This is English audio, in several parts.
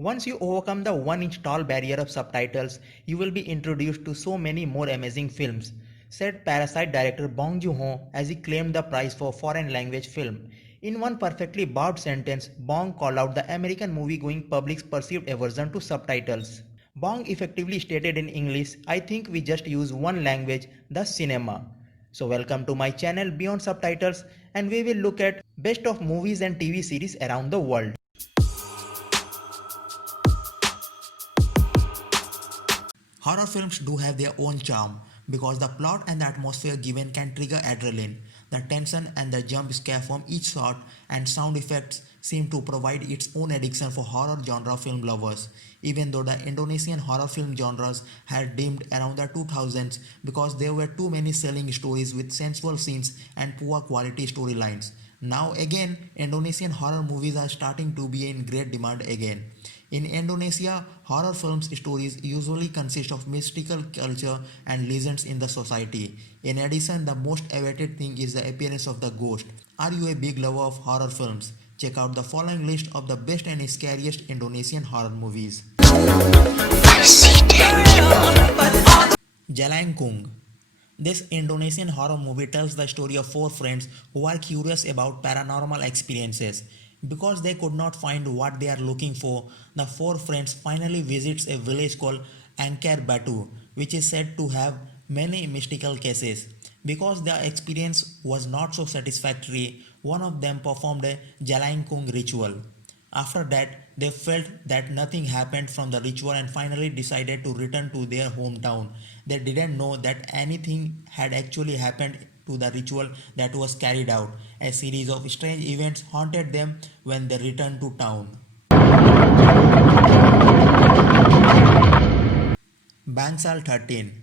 Once you overcome the 1 inch tall barrier of subtitles, you will be introduced to so many more amazing films, said Parasite director Bong Joon-ho as he claimed the prize for foreign language film. In one perfectly barbed sentence, Bong called out the American movie-going public's perceived aversion to subtitles. Bong effectively stated in English, I think we just use one language, the cinema. So welcome to my channel Beyond Subtitles, and we will look at best of movies and TV series around the world. Horror films do have their own charm because the plot and the atmosphere given can trigger adrenaline. The tension and the jump scare from each shot and sound effects seem to provide its own addiction for horror genre film lovers. Even though the Indonesian horror film genres had dimmed around the 2000s because there were too many selling stories with sensual scenes and poor quality storylines. Now again, Indonesian horror movies are starting to be in great demand again. In Indonesia, horror films stories usually consist of mystical culture and legends in the society. In addition, the most awaited thing is the appearance of the ghost. Are you a big lover of horror films? Check out the following list of the best and scariest Indonesian horror movies. Jalangkung. This Indonesian horror movie tells the story of four friends who are curious about paranormal experiences. Because they could not find what they are looking for, the four friends finally visits a village called Angkar Batu, which is said to have many mystical cases. Because their experience was not so satisfactory, one of them performed a Jalangkung ritual. After that, they felt that nothing happened from the ritual and finally decided to return to their hometown. They didn't know that anything had actually happened to the ritual that was carried out. A series of strange events haunted them when they returned to town. Bangsal 13.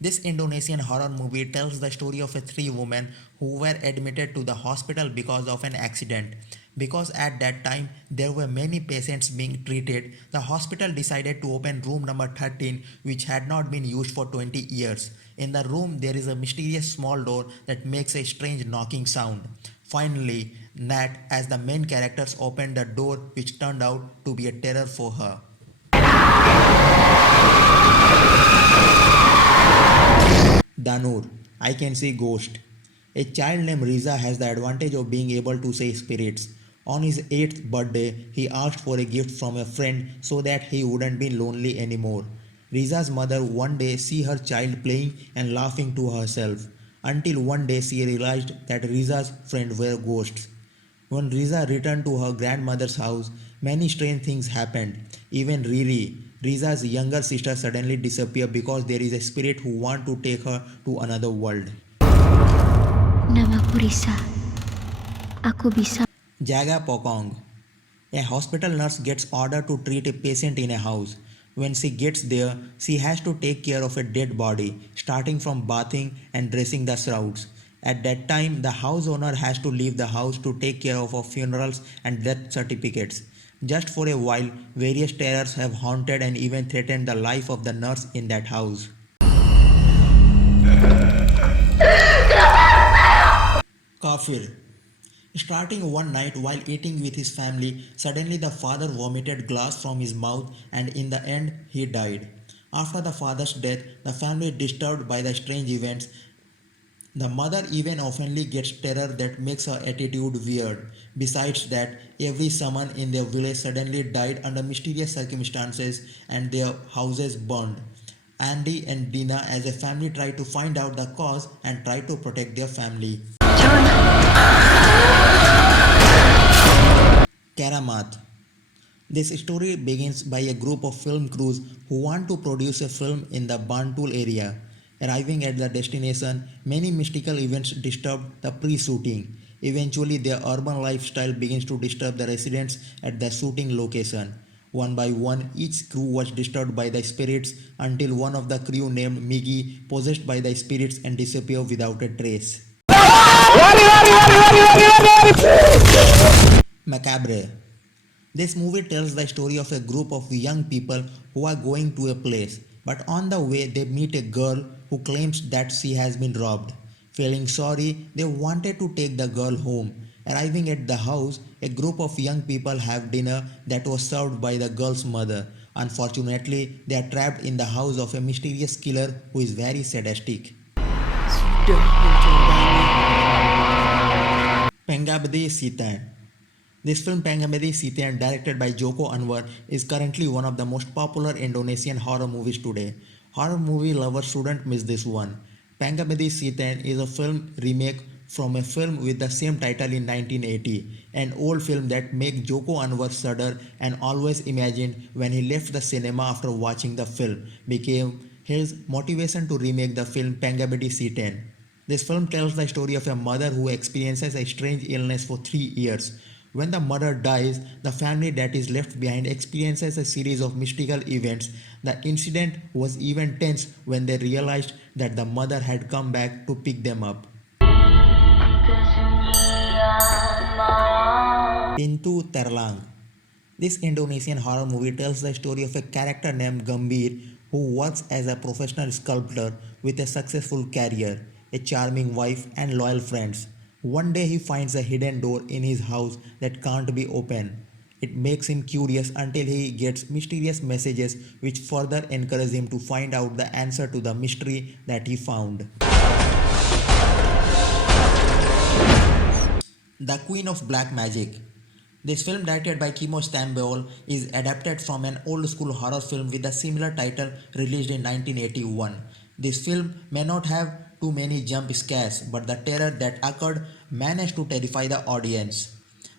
This Indonesian horror movie tells the story of three women who were admitted to the hospital because of an accident. Because at that time there were many patients being treated, the hospital decided to open room number 13, which had not been used for 20 years. In the room there is a mysterious small door that makes a strange knocking sound. Finally, Nat as the main characters opened the door, which turned out to be a terror for her. Danur, I can see ghost. A child named Riza has the advantage of being able to see spirits. On his 8th birthday, he asked for a gift from a friend so that he wouldn't be lonely anymore. Riza's mother one day see her child playing and laughing to herself, until one day she realized that Riza's friend were ghosts. When Riza returned to her grandmother's house, many strange things happened. Even Riri, Riza's younger sister, suddenly disappeared because there is a spirit who wants to take her to another world. Namaku Risa. Aku bisa. Jaga Pokong. A hospital nurse gets ordered to treat a patient in a house. When she gets there, she has to take care of a dead body, starting from bathing and dressing the shrouds. At that time, the house owner has to leave the house to take care of her funerals and death certificates. Just for a while, various terrors have haunted and even threatened the life of the nurse in that house. Kafir. Starting one night while eating with his family, suddenly the father vomited glass from his mouth and in the end he died. After the father's death, the family disturbed by the strange events. The mother even oftenly gets terror that makes her attitude weird. Besides that, every someone in their village suddenly died under mysterious circumstances and their houses burned. Andy and Dina as a family try to find out the cause and try to protect their family. Karamat. This story begins by a group of film crews who want to produce a film in the Bantul area. Arriving at the destination, many mystical events disturb the pre-shooting. Eventually, their urban lifestyle begins to disturb the residents at the shooting location. One by one, each crew was disturbed by the spirits until one of the crew named Miggy possessed by the spirits and disappeared without a trace. Macabre. This movie tells the story of a group of young people who are going to a place, but on the way they meet a girl who claims that she has been robbed. Feeling sorry, they wanted to take the girl home. Arriving at the house, a group of young people have dinner that was served by the girl's mother. Unfortunately, they are trapped in the house of a mysterious killer who is very sadistic. Sudah mencobanya. Pengabdi Sitan. This film Pengabdi Sitan, directed by Joko Anwar, is currently one of the most popular Indonesian horror movies today. Horror movie lovers shouldn't miss this one. Pengabdi Sitan is a film remake from a film with the same title in 1980, an old film that made Joko Anwar shudder and always imagined when he left the cinema after watching the film became his motivation to remake the film Pengabdi Sitan. This film tells the story of a mother who experiences a strange illness for 3 years. When the mother dies, the family that is left behind experiences a series of mystical events. The incident was even tense when they realized that the mother had come back to pick them up. Pintu Terlang. This Indonesian horror movie tells the story of a character named Gambir who works as a professional sculptor with a successful career, a charming wife, and loyal friends. One day he finds a hidden door in his house that can't be opened. It makes him curious until he gets mysterious messages which further encourage him to find out the answer to the mystery that he found. The Queen of Black Magic. This film, directed by Kimo Stambeol, is adapted from an old school horror film with a similar title released in 1981. This film may not have too many jump scares, but the terror that occurred managed to terrify the audience.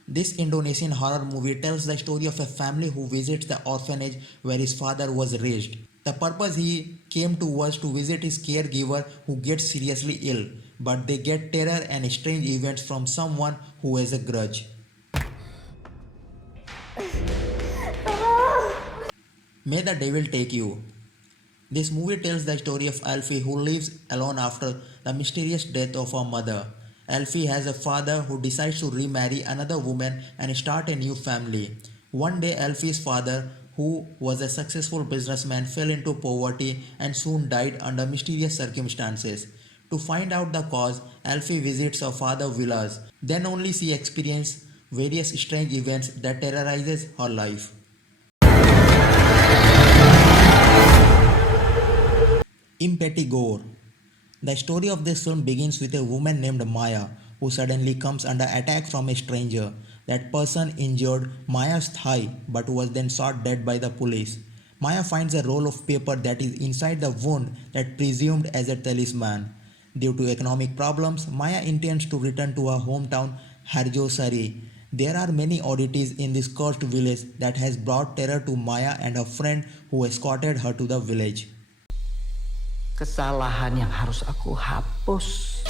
This Indonesian horror movie tells the story of a family who visits the orphanage where his father was raised. The purpose he came to was to visit his caregiver who gets seriously ill, but they get terror and strange events from someone who has a grudge. May the Devil Take You. This movie tells the story of Alfie who lives alone after the mysterious death of her mother. Alfie has a father who decides to remarry another woman and start a new family. One day Alfie's father, who was a successful businessman, fell into poverty and soon died under mysterious circumstances. To find out the cause, Alfie visits her father's villas. Then only she experiences various strange events that terrorizes her life. Impetigore. The story of this film begins with a woman named Maya who suddenly comes under attack from a stranger. That person injured Maya's thigh but was then shot dead by the police. Maya finds a roll of paper that is inside the wound that presumed as a talisman. Due to economic problems, Maya intends to return to her hometown Harjosari. There are many oddities in this cursed village that has brought terror to Maya and her friend who escorted her to the village. Kesalahan yang harus aku hapus.